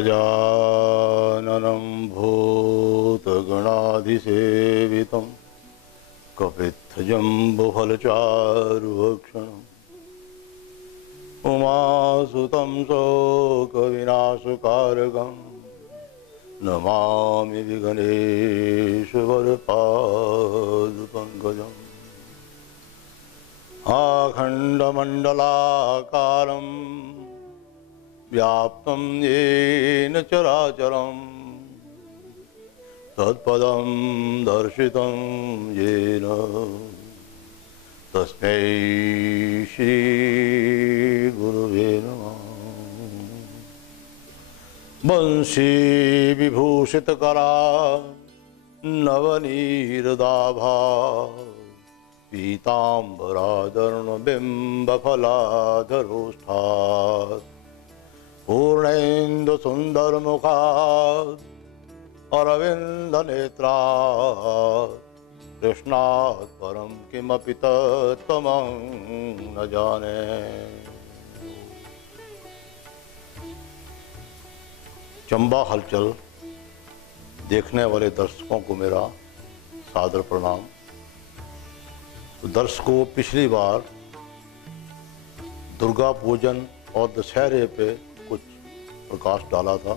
गजाननं भूतगणाधिसेवितं कपित्थजम्बुफलचारुभक्षणम् उमासुतं शोकविनाशकारकं नमामि विघ्नेश्वरपादपङ्कजम्। अखण्डमण्डलाकारं व्याप्तं येन चराचरं तत्पदं दर्शितं येन तस्मै श्री गुरुवे नमः। बंशी विभूषितकरा नवनीरदाभा पीताम्बरादरुणबिम्बफलाधरोष्ठात् पूर्णेन्दुसुन्दरमुखात् अरविन्दनेत्रात् कृष्णात् परं किमपि तत्त्वमं न जाने। चंबा हलचल देखने वाले दर्शकों को मेरा सादर प्रणाम। तो दर्शकों, पिछली बार दुर्गा पूजन और दशहरे पे कुछ प्रकाश डाला था।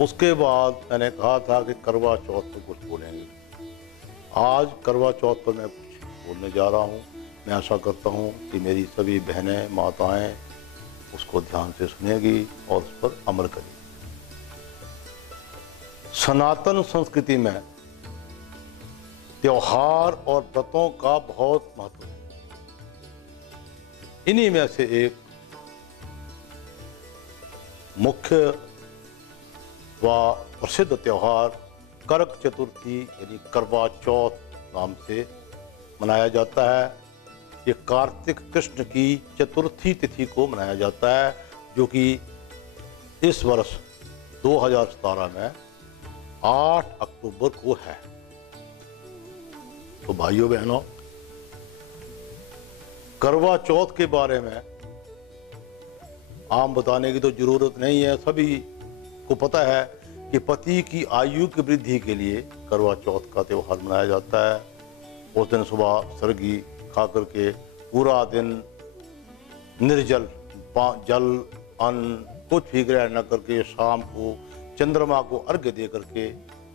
उसके बाद मैंने कहा था कि करवा चौथ पर कुछ बोलेंगे। आज करवा चौथ पर मैं कुछ बोलने जा रहा हूँ। मैं आशा करता हूँ कि मेरी सभी बहनें माताएं उसको ध्यान से सुनेगी और उस पर अमल करेगी। सनातन संस्कृति में त्योहार और व्रतों का बहुत महत्व है। इन्हीं में से एक मुख्य व प्रसिद्ध त्योहार करक चतुर्थी यानी करवा चौथ नाम से मनाया जाता है। ये कार्तिक कृष्ण की चतुर्थी तिथि को मनाया जाता है, जो कि इस वर्ष 2017 में 8 अक्टूबर को है। तो भाइयों बहनों, करवा चौथ के बारे में आम बताने की तो जरूरत नहीं है। सभी को पता है कि पति की आयु की वृद्धि के लिए करवा चौथ का त्यौहार मनाया जाता है। उस दिन सुबह सरगी खा करके पूरा दिन निर्जल, जल अन्न कुछ भी ग्रहण न करके शाम को चंद्रमा को अर्घ्य दे करके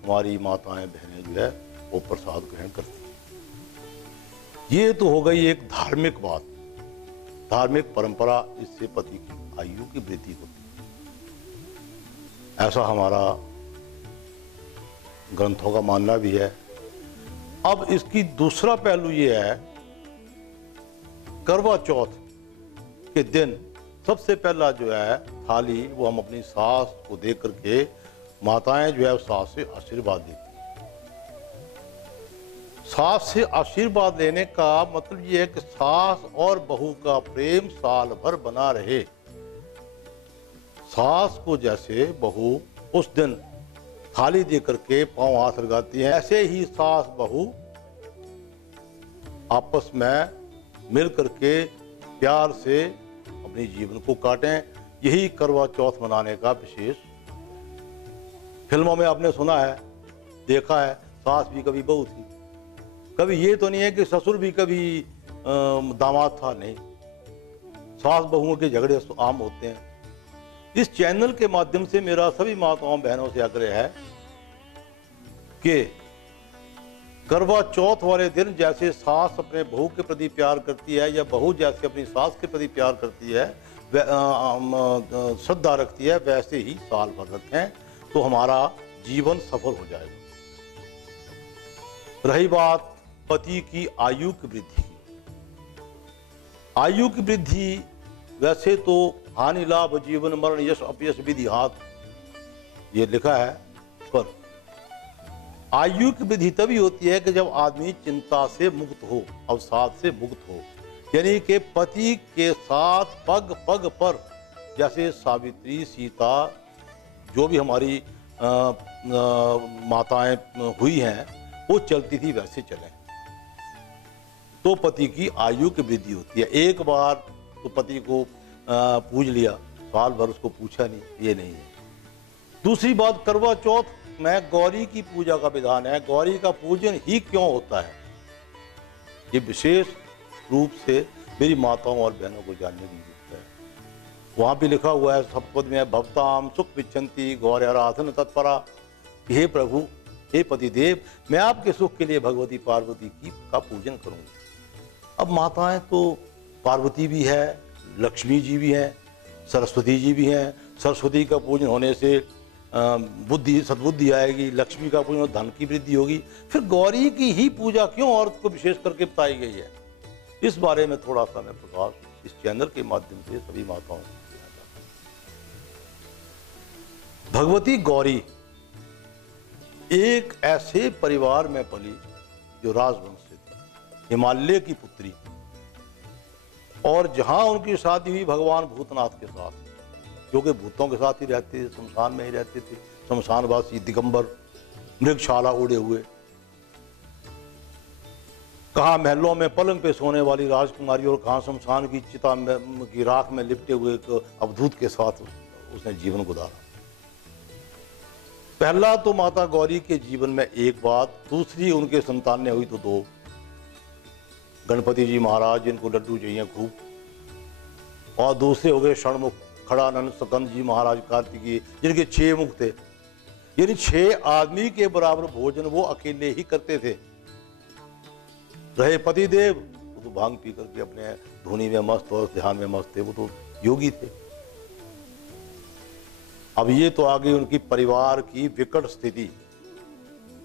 हमारी माताएं बहनें जो है वो प्रसाद ग्रहण करती हैं। ये तो हो गई एक धार्मिक बात, धार्मिक परंपरा। इससे पति की आयु की वृद्धि होती है, ऐसा हमारा ग्रंथों का मानना भी है। अब इसकी दूसरा पहलू ये है, करवा चौथ के दिन सबसे पहला जो है थाली वो हम अपनी सास को दे करके माताएं जो है सास से आशीर्वाद देती हैं। सास से आशीर्वाद लेने का मतलब ये है कि सास और बहू का प्रेम साल भर बना रहे। सास को जैसे बहू उस दिन थाली दे करके पांव हाथ लगाती है, ऐसे ही सास बहू आपस में मिल करके प्यार से अपने जीवन को काटें। यही करवा चौथ मनाने का विशेष। फिल्मों में आपने सुना है, देखा है, सास भी कभी बहू थी। कभी ये तो नहीं है कि ससुर भी कभी दामाद था, नहीं। सास बहुओं के झगड़े आम होते हैं। इस चैनल के माध्यम से मेरा सभी माताओं बहनों से आग्रह है कि करवा चौथ वाले दिन जैसे सास अपने बहू के प्रति प्यार करती है या बहू जैसे अपनी सास के प्रति प्यार करती है, श्रद्धा रखती है, वैसे ही साल भर रखें तो हमारा जीवन सफल हो जाएगा। रही बात पति की आयु की वृद्धि की। आयु की वृद्धि वैसे तो हानि लाभ जीवन मरण यश अपयश विधि हाथ ये लिखा है, पर आयु की वृद्धि तभी होती है कि जब आदमी चिंता से मुक्त हो, अवसाद से मुक्त हो। यानी कि पति के साथ पग पग पर, जैसे सावित्री, सीता, जो भी हमारी माताएं हुई हैं वो चलती थी, वैसे चलें तो पति की आयु की वृद्धि होती है। एक बार तो पति को पूज लिया, साल भर उसको पूछा नहीं, ये नहीं है। दूसरी बात, करवा चौथ में गौरी की पूजा का विधान है। गौरी का पूजन ही क्यों होता है, ये विशेष रूप से मेरी माताओं और बहनों को जानने की जरूरत है। वहां भी लिखा हुआ है सप्तपद में, भवताम सुख विच्छन्ति गौर आराधन तत्परा। हे प्रभु, हे पतिदेव, मैं आपके सुख के लिए भगवती पार्वती की का पूजन करूंगा। अब माताएं तो पार्वती भी है, लक्ष्मी जी भी हैं, सरस्वती जी भी हैं। सरस्वती का पूजन होने से बुद्धि सद्बुद्धि आएगी, लक्ष्मी का पूजन धन की वृद्धि होगी। फिर गौरी की ही पूजा क्यों औरत को विशेष करके बताई गई है, इस बारे में थोड़ा सा मैं प्रकाश इस चैनल के माध्यम से सभी माताओं को देना चाहता हूं। भगवती गौरी एक ऐसे परिवार में पली जो राजवंश से थी, हिमालय की पुत्री, और जहां उनकी शादी हुई भगवान भूतनाथ के साथ, जो कि भूतों के साथ ही रहते थे, शमशान में ही रहते थे, शमशानवासी दिगंबर, मृगशाला उड़े हुए। कहाँ महलों में पलंग पे सोने वाली राजकुमारी और कहाँ शमशान की चिता की राख में लिपटे हुए एक अवधूत के साथ उसने जीवन गुजारा। पहला तो माता गौरी के जीवन में एक बात, दूसरी उनके संतानें हुई तो दो। गणपति जी महाराज जिनको लड्डू चाहिए खूब, और दूसरे हो गए षणमुख खड़ानंद सकंद जी महाराज कार्तिकीय, जिनके 6 मुख थे। यानी 6 आदमी के बराबर भोजन वो अकेले ही करते थे। रहे पति देव, वो तो भांग पी करके अपने धुनी में मस्त और ध्यान में मस्त थे, वो तो योगी थे। अब ये तो आ गई उनकी परिवार की विकट स्थिति,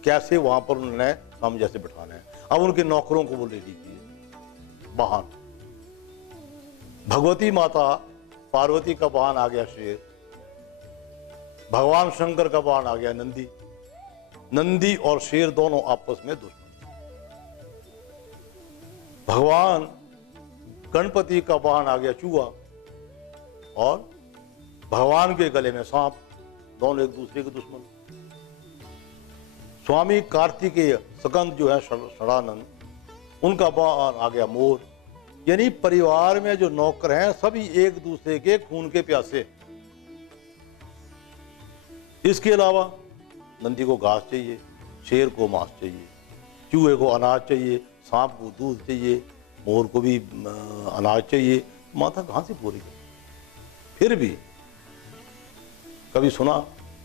कैसे वहां पर उन्होंने हम जैसे बिठाना है। अब उनके नौकरों को वो ले लीजिए वाहन। भगवती माता पार्वती का वाहन आ गया शेर, भगवान शंकर का वाहन आ गया नंदी। नंदी और शेर दोनों आपस में दुश्मन। भगवान गणपति का वाहन आ गया चूहा, और भगवान के गले में सांप, दोनों एक दूसरे के दुश्मन। स्वामी कार्तिकेय सकंद जो है षडानंद, उनका वाहन आ गया मोर। यानी परिवार में जो नौकर हैं सभी एक दूसरे के खून के प्यासे। इसके अलावा नंदी को घास चाहिए, शेर को मांस चाहिए, चूहे को अनाज चाहिए, सांप को दूध चाहिए, मोर को भी अनाज चाहिए। माता कहां से पूरी है? फिर भी कभी सुना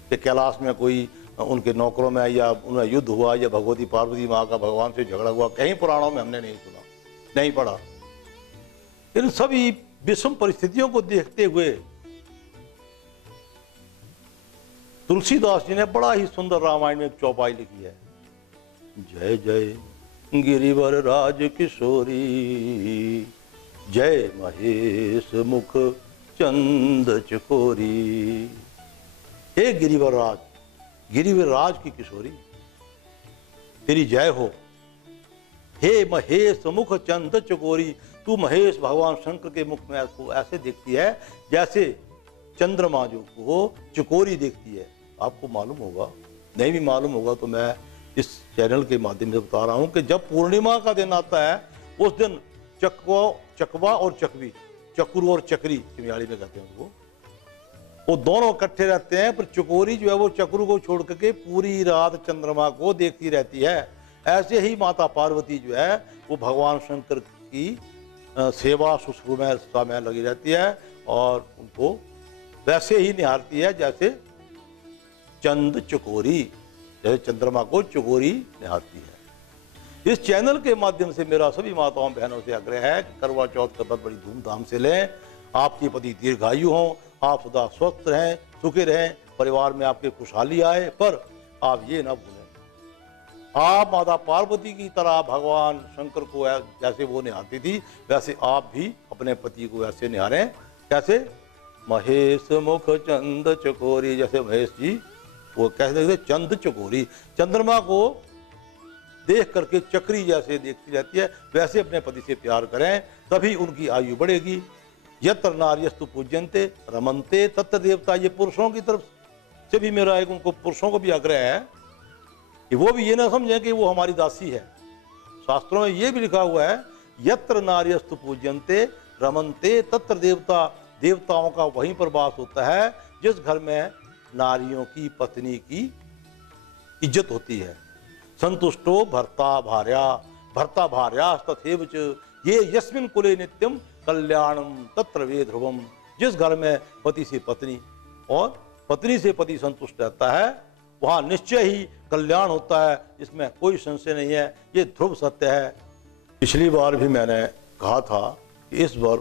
कि कैलाश में कोई उनके नौकरों में या उनमें युद्ध हुआ या भगवती पार्वती माँ का भगवान से झगड़ा हुआ? कहीं पुराणों में हमने नहीं सुना, नहीं पढ़ा। इन सभी विषम परिस्थितियों को देखते हुए तुलसीदास जी ने बड़ा ही सुंदर रामायण में एक चौपाई लिखी है। जय जय गिरिवर राज किशोरी, जय महेश मुख चंद चकोरी। हे गिरिवर राज की किशोरी, तेरी जय हो। हे महेश मुख चंद चकोरी, तू महेश भगवान शंकर के मुख में को ऐसे देखती है जैसे चंद्रमा जो को चकोरी देखती है। आपको मालूम होगा, नहीं भी मालूम होगा तो मैं इस चैनल के माध्यम से बता रहा हूं कि जब पूर्णिमा का दिन आता है उस दिन चकवा और चकवी, चकुर और चक्री चिमियाड़ी में कहते हैं उनको, वो दोनों इकट्ठे रहते हैं। पर चकोरी जो है वो चक्रू को छोड़ करके पूरी रात चंद्रमा को देखती रहती है। ऐसे ही माता पार्वती जो है वो भगवान शंकर की सेवा शुश्रूषा में लगी रहती है और उनको वैसे ही निहारती है जैसे चंद चकोरी, जैसे चंद्रमा को चकोरी निहारती है। इस चैनल के माध्यम से मेरा सभी माताओं बहनों से आग्रह है कि करवा चौथ का व्रत बड़ी धूमधाम से लें। आपके पति दीर्घायु हों, आप सदा स्वस्थ रहें, सुखी रहें, परिवार में आपके खुशहाली आए। पर आप ये ना भूलें, आप माता पार्वती की तरह भगवान शंकर को जैसे वो निहारती थी वैसे आप भी अपने पति को ऐसे निहारें। कैसे? महेश मुख चंद चकोरी, जैसे महेश जी वो कहते थे चंद चकोरी, चंद्रमा को देख करके चक्री जैसे देखती रहती है, वैसे अपने पति से प्यार करें, तभी उनकी आयु बढ़ेगी। यत्र नार्यस्तु पूज्यन्ते रमन्ते तत्र देवता। ये पुरुषों की तरफ से भी मेरा एक उनको पुरुषों को भी आग्रह है कि वो भी ये ना समझें कि वो हमारी दासी है। शास्त्रों में ये भी लिखा हुआ है यत्र नार्यस्तु पूज्यन्ते रमन्ते तत्र देवता। देवताओं का वहीं पर वास होता है जिस घर में नारियों की पत्नी की इज्जत होती है। संतुष्टो भर्ता भार्या तथैव च ये यस्मिन कुले नित्यम कल्याणम तत्र वे ध्रुवम। जिस घर में पति से पत्नी और पत्नी से पति संतुष्ट रहता है वहां निश्चय ही कल्याण होता है, इसमें कोई संशय नहीं है, ये ध्रुव सत्य है। पिछली बार भी मैंने कहा था कि इस बार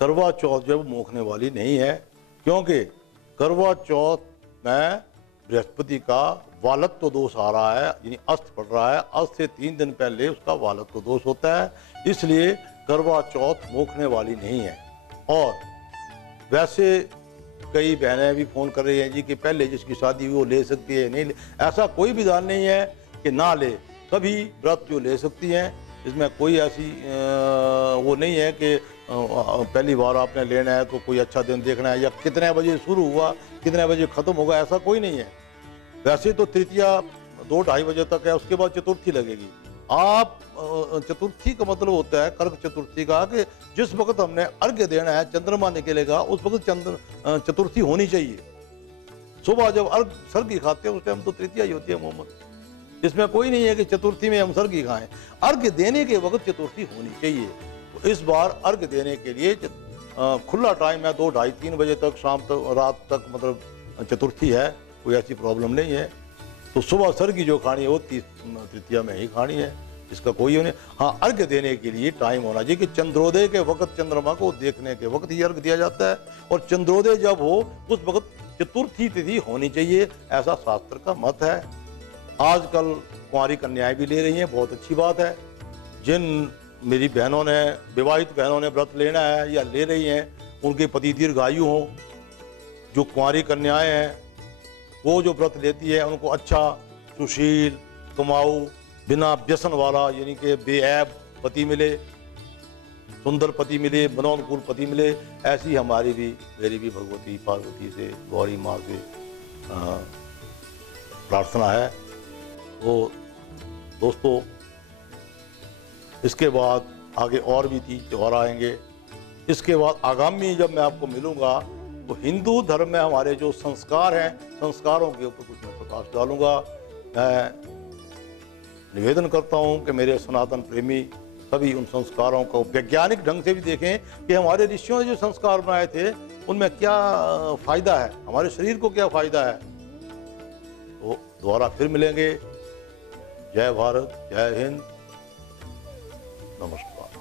करवा चौथ जब मोखने वाली नहीं है, क्योंकि करवा चौथ में बृहस्पति का वालत्व दोष आ रहा है, यानी अस्त पड़ रहा है। अस्त से 3 दिन पहले उसका वालत्व दोष होता है, इसलिए करवा चौथ मोखने वाली नहीं है। और वैसे कई बहनें भी फोन कर रही हैं जी कि पहले जिसकी शादी हुई वो ले सकती है, नहीं ले, ऐसा कोई विधान नहीं है कि ना ले, सभी व्रत जो ले सकती हैं, इसमें कोई ऐसी वो नहीं है कि पहली बार आपने लेना है तो कोई अच्छा दिन देखना है या कितने बजे शुरू हुआ कितने बजे खत्म होगा, ऐसा कोई नहीं है। वैसे तो तृतीया 2-2:30 बजे तक है, उसके बाद चतुर्थी लगेगी। आप चतुर्थी का मतलब होता है कर्क चतुर्थी का कि जिस वक्त हमने अर्घ्य देना है, चंद्रमा निकलेगा उस वक्त चतुर्थी होनी चाहिए। सुबह जब अर्घ सर्गी खाते हैं उस टाइम तो तृतीया ही होती है मोहम्मद। इसमें कोई नहीं है कि चतुर्थी में हम सर्गी खाएं, अर्घ्य देने के वक्त चतुर्थी होनी चाहिए। तो इस बार अर्घ्य देने के लिए खुला टाइम है, 2-2:30-3 बजे तक, शाम तक, रात तक, मतलब चतुर्थी है, कोई ऐसी प्रॉब्लम नहीं है। तो सुबह सर्गी जो खानी है वो तृतीया में ही खानी है, इसका कोई नहीं। हाँ, अर्घ्य देने के लिए टाइम होना चाहिए कि चंद्रोदय के वक्त चंद्रमा को देखने के वक्त ही अर्घ्य दिया जाता है, और चंद्रोदय जब हो उस वक्त चतुर्थी तिथि होनी चाहिए, ऐसा शास्त्र का मत है। आजकल कुंवारी कन्याएं भी ले रही हैं, बहुत अच्छी बात है। जिन मेरी बहनों ने, विवाहित बहनों ने व्रत लेना है या ले रही हैं, उनके पति दीर्घायु हों। जो कुंवारी कन्याएं हैं वो जो व्रत लेती है उनको अच्छा, सुशील, कमाऊ, बिना व्यसन वाला, यानी कि बेऐब पति मिले, सुंदर पति मिले, मनोनुकूल पति मिले। ऐसी हमारी भी, मेरी भी भगवती पार्वती से, गौरी माँ से प्रार्थना है। तो दोस्तों, इसके बाद आगे और भी तीज त्योहार आएंगे। इसके बाद आगामी जब मैं आपको मिलूंगा तो हिंदू धर्म में हमारे जो संस्कार हैं, संस्कारों के ऊपर कुछ मैं प्रकाश डालूंगा। मैं निवेदन करता हूं कि मेरे सनातन प्रेमी सभी उन संस्कारों को वैज्ञानिक ढंग से भी देखें कि हमारे ऋषियों ने जो संस्कार बनाए थे उनमें क्या फायदा है, हमारे शरीर को क्या फायदा है। तो दोबारा फिर मिलेंगे। जय भारत, जय हिंद, नमस्कार।